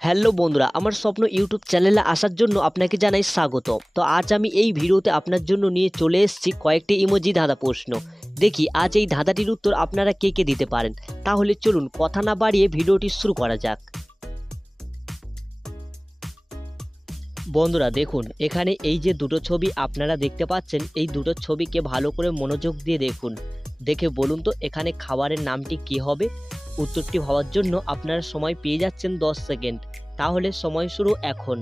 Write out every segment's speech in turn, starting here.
Hello বন্ধুরা, আমার স্বপ্ন ইউটিউব চ্যানেলে আসার জন্য আপনাকে জানাই স্বাগত। তো আজ আমি এই ভিডিওতে আপনার জন্য নিয়ে চলে এসেছি কয়েকটি ইমোজি ধাঁধা প্রশ্ন। দেখি আজ এই ধাঁধাটির উত্তর আপনারা কে কে দিতে পারেন। তাহলে চলুন কথা না বাড়িয়ে ভিডিওটি শুরু করা যাক। বন্ধুরা দেখুন, এখানে এই যে দুটো ছবি আপনারা দেখতে পাচ্ছেন, এই দুটো ছবিকে ভালো করে মনোযোগ দিয়ে দেখুন। দেখে বলুন তো এখানে খাবারের নামটি কি হবে। উত্তরটি ভাবার জন্য আপনারা সময় পেয়ে যাচ্ছেন 10 সেকেন্ড। তাহলে সময় শুরু এখন।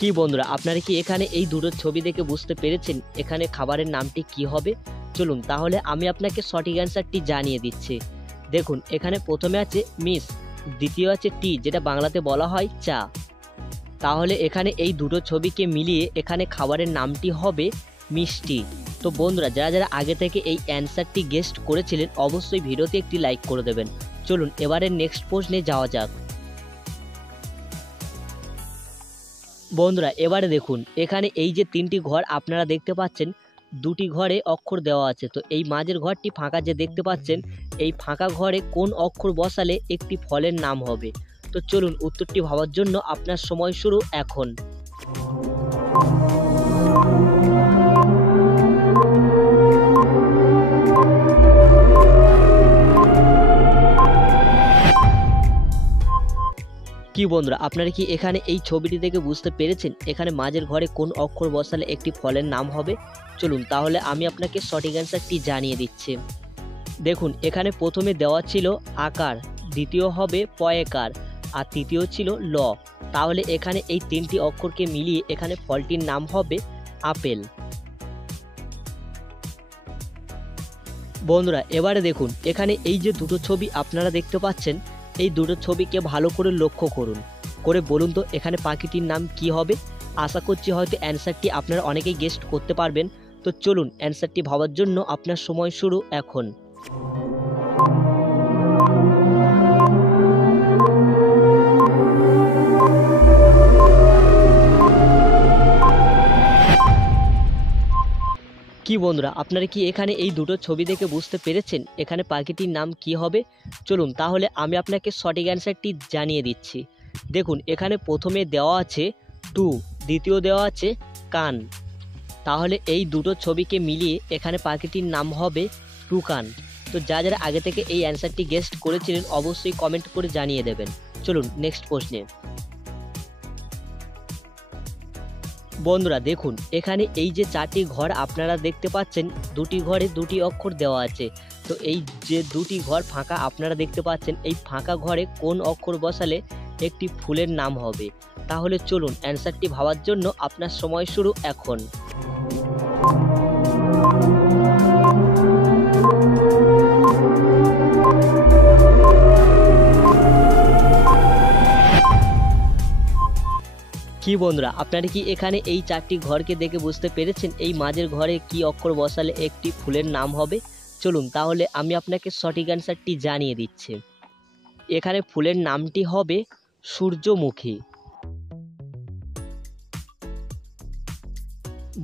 কি বন্ধুরা, আপনারা কি এখানে এই দুটো ছবি দেখে বুঝতে পেরেছেন এখানে খাবারের নামটি কি হবে? চলুন তাহলে আমি আপনাকে সঠিক অ্যান্সারটি জানিয়ে দিচ্ছি। দেখুন এখানে প্রথমে আছে মিস, দ্বিতীয় আছে টি যেটা বাংলাতে বলা হয় চা। তাহলে এখানে এই দুটো ছবিকে মিলিয়ে এখানে খাবারের নামটি হবে মিষ্টি। তো বন্ধুরা যারা যারা আগে থেকে এই অ্যান্সারটি গেস্ট করেছিলেন অবশ্যই ভিডিওতে একটি লাইক করে দেবেন। চলুন এবারে নেক্সট প্রশ্নে যাওয়া যাক। বন্ধুরা এবারে দেখুন, এখানে এই যে তিনটি ঘর আপনারা দেখতে পাচ্ছেন, দুটি ঘরে অক্ষর দেওয়া আছে। তো এই মাঝের ঘরটি ফাঁকা যে দেখতে পাচ্ছেন, এই ফাঁকা ঘরে কোন অক্ষর বসালে একটি ফলের নাম হবে। তো চলুন উত্তরটি ভাবার জন্য আপনার সময় শুরু এখন। কি বন্ধুরা, আপনারা কি এখানে এই ছবিটি দেখে বুঝতে পেরেছেন এখানে মাঝের ঘরে কোন অক্ষর বসালে একটি ফলের নাম হবে? চলুন তাহলে আমি আপনাকে সঠিক অ্যান্সারটি জানিয়ে দিচ্ছি। দেখুন এখানে প্রথমে দেওয়া ছিল আকার, দ্বিতীয় হবে পয়েকার, আর তৃতীয় ছিল ল। তাহলে এখানে এই তিনটি অক্ষরকে মিলিয়ে এখানে ফলটির নাম হবে আপেল। বন্ধুরা এবারে দেখুন, এখানে এই যে দুটো ছবি আপনারা দেখতে পাচ্ছেন, এই দুটো ছবিকে ভালো করে লক্ষ্য করুন, করে বলুন তো এখানে পাখিটির নাম কি হবে। আশা করছি হয়তো অ্যান্সারটি আপনারা অনেকেই গেস্ট করতে পারবেন। তো চলুন অ্যান্সারটি ভাবার জন্য আপনার সময় শুরু এখন। কি বন্ধুরা, আপনারা কি এখানে এই দুটো ছবি দেখে বুঝতে পেরেছেন এখানে পাখিটির নাম কি হবে? চলুন তাহলে আমি আপনাকে সঠিক অ্যান্সারটি জানিয়ে দিচ্ছি। দেখুন এখানে প্রথমে দেওয়া আছে টু, দ্বিতীয় দেওয়া আছে কান। তাহলে এই দুটো ছবিকে মিলিয়ে এখানে পাখিটির নাম হবে টুকান। তো যারা আগে থেকে এই অ্যান্সারটি গেস্ট করেছিলেন অবশ্যই কমেন্ট করে জানিয়ে দেবেন। চলুন নেক্সট প্রশ্নে। বন্ধুরা দেখুন, এখানে এই যে চারটি ঘর আপনারা দেখতে পাচ্ছেন, দুটি ঘরে দুটি অক্ষর দেওয়া আছে। তো এই যে দুটি ঘর ফাঁকা আপনারা দেখতে পাচ্ছেন, এই ফাঁকা ঘরে কোন অক্ষর বসালে একটি ফুলের নাম হবে। তাহলে চলুন অ্যান্সারটি ভাবার জন্য আপনার সময় শুরু এখন। কি বন্ধুরা, আপনারা কি এখানে এই চারটি ঘরকে দেখে বুঝতে পেরেছেন এই মাঝের ঘরে কি অক্ষর বসালে একটি ফুলের নাম হবে? চলুন তাহলে আমি আপনাকে সঠিক অ্যান্সারটি জানিয়ে দিচ্ছি। এখানে ফুলের নামটি হবে সূর্যমুখী।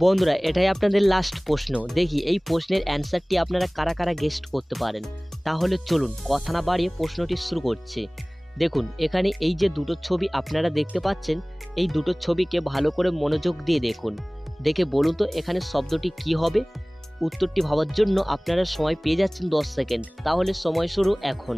বন্ধুরা এটাই আপনাদের লাস্ট প্রশ্ন। দেখি এই প্রশ্নের অ্যান্সারটি আপনারা কারা কারা গেস্ট করতে পারেন। তাহলে চলুন কথা না বাড়িয়ে প্রশ্নটি শুরু করছি। দেখুন এখানে এই যে দুটো ছবি আপনারা দেখতে পাচ্ছেন, এই দুটো ছবিকে ভালো করে মনোযোগ দিয়ে দেখুন। দেখে বলুন তো এখানে শব্দটি কি হবে। উত্তরটি ভাবার জন্য আপনারা সময় পেয়ে যাচ্ছেন 10 সেকেন্ড। তাহলে সময় শুরু এখন।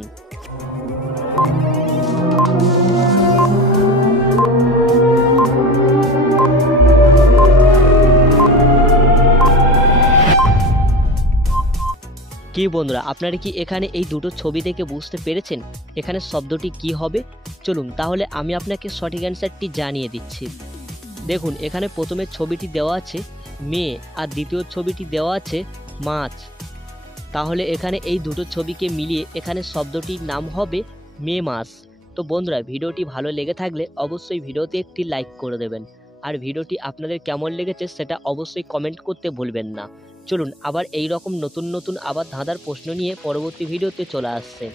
কি বন্ধুরা, আপনারা কি এখানে এই দুটো ছবি দেখে বুঝতে পেরেছেন এখানে শব্দটি কি হবে? চলুন তাহলে আমি আপনাকে সঠিক অ্যান্সারটি জানিয়ে দিচ্ছি। দেখুন এখানে প্রথমে ছবিটি দেওয়া আছে মেয়ে, আর দ্বিতীয় ছবিটি দেওয়া আছে মাছ। তাহলে এখানে এই দুটো ছবিকে মিলিয়ে এখানে শব্দটির নাম হবে মেয়ে মাছ। তো বন্ধুরা ভিডিওটি ভালো লেগে থাকলে অবশ্যই ভিডিওতে একটি লাইক করে দেবেন, আর ভিডিওটি আপনাদের কেমন লেগেছে সেটা অবশ্যই কমেন্ট করতে ভুলবেন না। চলুন আবার এই রকম নতুন নতুন আবার ধাঁধার প্রশ্ন নিয়ে পরবর্তী ভিডিওতে চলে আসছে।